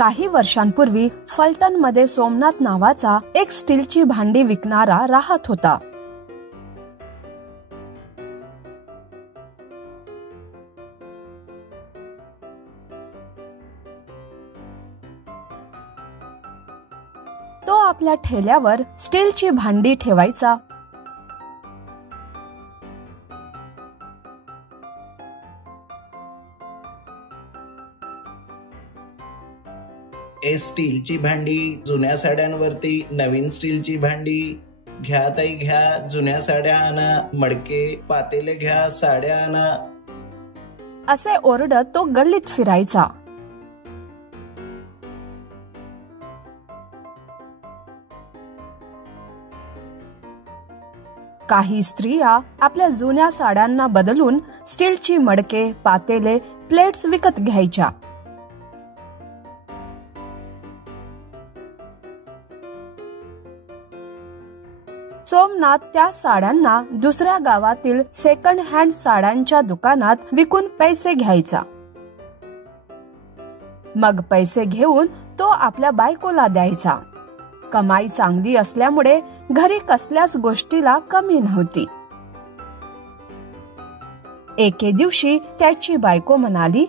काही वर्षांपूर्वी फलटण मध्ये सोमनाथ नावाचा एक स्टीलची भांडी विकणारा राहत होता. तो आपल्या ठेल्यावर स्टीलची भांडी ठेवायचा. स्टीलची भांडी, जुन्या साड्यांवरती नवीन स्टीलची भांडी, घ्या ताई घ्या, जुन्या साड्या आणा, मडके पातेले घ्या, साड्या आणा, असे ओरडत तो गल्लीत फिरायचा. काही स्त्रिया आपल्या जुन्या साड्यांना बदलून स्टीलची मडके, पातेले, प्लेट्स विकत घ्यायच्या. सोमनाथ त्या साड्यांना दुसऱ्या गावातील सेकंड हँड साड्यांच्या दुकानात विकून पैसे घ्यायचा. मग पैसे घेऊन तो आपल्या बायकोला द्यायचा. कमाई चांगली असल्यामुळे घरी कसल्याच गोष्टीला कमी नव्हती. एके दिवशी त्याची बायको म्हणाली,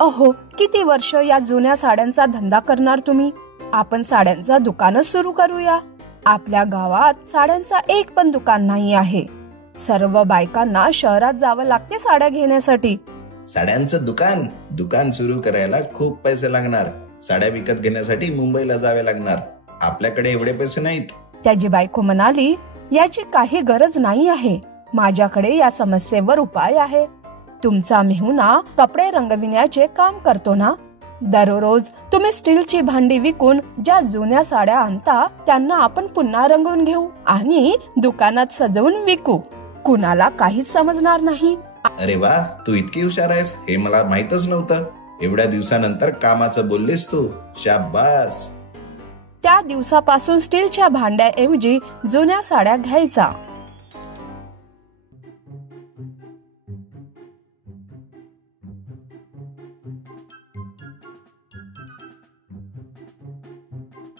अहो, किती वर्ष या जुन्या साड्यांचा धंदा करणार तुम्ही? आपण साड्यांचा दुकानच सुरू करूया. आपल्या गावात साड्यांचा एक पण दुकान नाही आहे. सर्व बायकांना शहरात जावं लागते साड्या घेण्यासाठी. साड्यांचं दुकान सुरू करायला खूप पैसे लागणार. साड्या विकत घेण्यासाठी मुंबईला जावे लागणार. आपल्याकडे एवढे पैसे नाहीत. त्याची बायको म्हणाली, याची काही गरज नाही आहे. माझ्याकडे या समस्येवर उपाय आहे. तुमचा मेहुणा कपडे रंगविण्याचे काम करतो ना. दररोज तुम्ही स्टीलची भांडी विकून ज्या जुन्या साड्या आणता त्यांना आपण पुन्हा रंगवून घेऊ आणि दुकानात सजवून विकू. कुणाला काहीच समजणार नाही. अरे वा, तू इतकी हुशार आहेस, हे मला माहीतच नव्हतं. एवढ्या दिवसानंतर कामाचं बोललीस तू. शाबास. त्या दिवसापासून स्टीलच्या भांड्याऐवजी जुन्या साड्या घ्यायचा.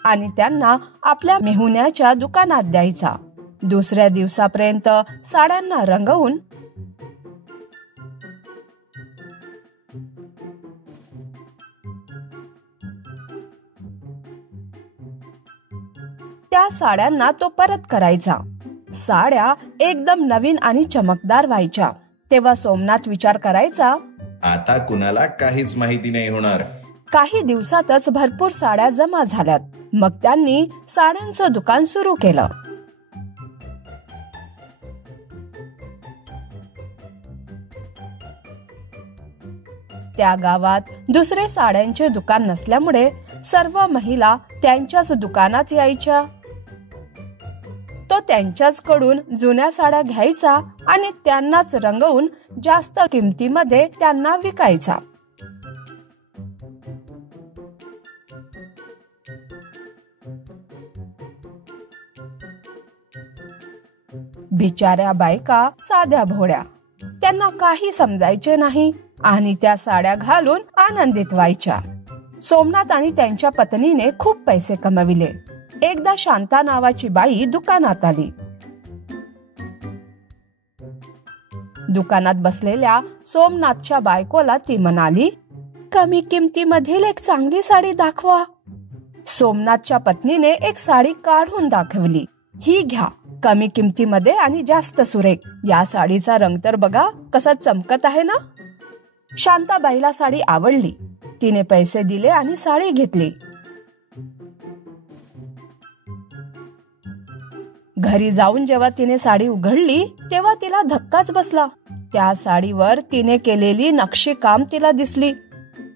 आणि त्यांना आपल्या मेहुण्याच्या दुकानात द्यायचा. दुसऱ्या दिवसापर्यंत साड्यांना रंगवून त्या साड्यांना तो परत करायचा. साड्या एकदम नवीन आणि चमकदार व्हायच्या. तेव्हा सोमनाथ विचार करायचा, आता कुणाला काहीच माहिती नाही होणार. काही दिवसातच भरपूर साड्या जमा झाल्यात. मग त्यांनी साड्यांचं दुकान सुरू केलं. त्या गावात दुसरे साड्यांचे दुकान नसल्यामुळे सर्व महिला त्यांच्याच दुकानात यायच्या. तो त्यांच्याच कडून जुन्या साड्या घ्यायचा आणि त्यांनाच रंगवून जास्त किमतीमध्ये त्यांना विकायचा. बिचाऱ्या बायका साध्या भोळ्या. त्यांना काही समजायचे नाही आणि त्या साड्या घालून आनंदित व्हायच्या. सोमनाथ आणि त्यांच्या पत्नीने खूप पैसे कमविले. एकदा शांता नावाची बाई दुकानात आली. दुकानात बसलेल्या सोमनाथच्या बायकोला ती म्हणाली, कमी किमतीमधील एक चांगली साडी दाखवा. सोमनाथच्या पत्नीने एक साडी काढून दाखवली. ही घ्या, कमी किमतीमध्ये आणि जास्त सुरेख. या साडीचा रंग तर बघा कसा चमकत आहे ना. शांताबाईला साडी आवडली. तिने पैसे दिले आणि साडी घेतली. घरी जाऊन जेव्हा तिने साडी उघडली तेव्हा तिला धक्काच बसला. त्या साडीवर तिने केलेली नक्षीकाम तिला दिसली.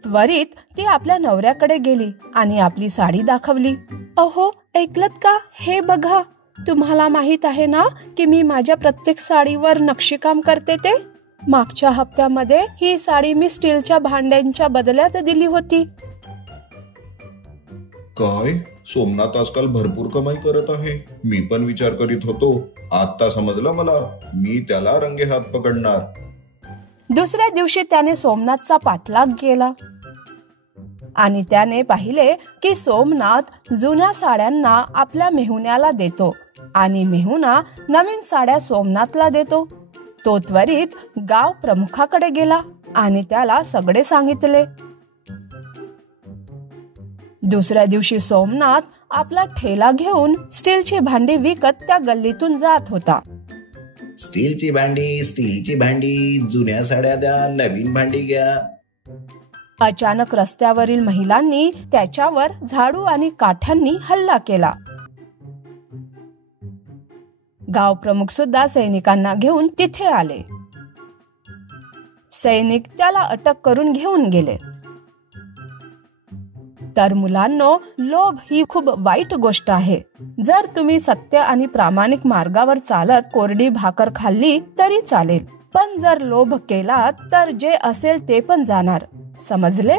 त्वरित ती आपल्या नवऱ्याकडे गेली आणि आपली साडी दाखवली. अहो, ऐकलत का? हे बघा. तुम्हाला माहित आहे ना की मी माझ्या प्रत्येक साडीवर नक्षीकाम करते ते. मागच्या हप्त्यामध्ये ही साडी मी स्टीलच्या भांड्यांच्या बदल्यात दिली होती. काय? सोमनाथ आजकाल भरपूर कमाई करत आहे. मी पण विचार करीत होतो. आता समजलं मला. मी त्याला रंगे हात पकडणार. दुसऱ्या दिवशी त्याने सोमनाथचा पाठलाग केला आणि त्याने पाहिले की सोमनाथ जुन्या साड्यांना आपल्या मेहुण्याला देतो आणि मेहुणा नवीन साड्या सोमनाथला देतो. तो त्वरित गाव प्रमुखाकडे गेला आणि त्याला सगळे सांगितले. दुसऱ्या दिवशी सोमनाथ आपला ठेला घेऊन स्टीलची भांडी विकत त्या गल्लीतून जात होता. स्टीलची भांडी, जुन्या साड्या द्या, नवीन भांडी घ्या. अचानक रस्त्यावरील महिलांनी त्याच्यावर झाडू आणि काठ्यांनी हल्ला केला. गाव प्रमुख सुद्धा सैनिकांना घेऊन तिथे आले. सैनिक त्याला अटक करून घेऊन गेले. तर मुलांनो, लोभ ही खूप वाईट गोष्ट आहे. जर तुम्ही सत्य आणि प्रामाणिक मार्गावर चालत कोरडी भाकर खाल्ली तरी चालेल, पण जर लोभ केला तर जे असेल ते पण जाणार. समजले?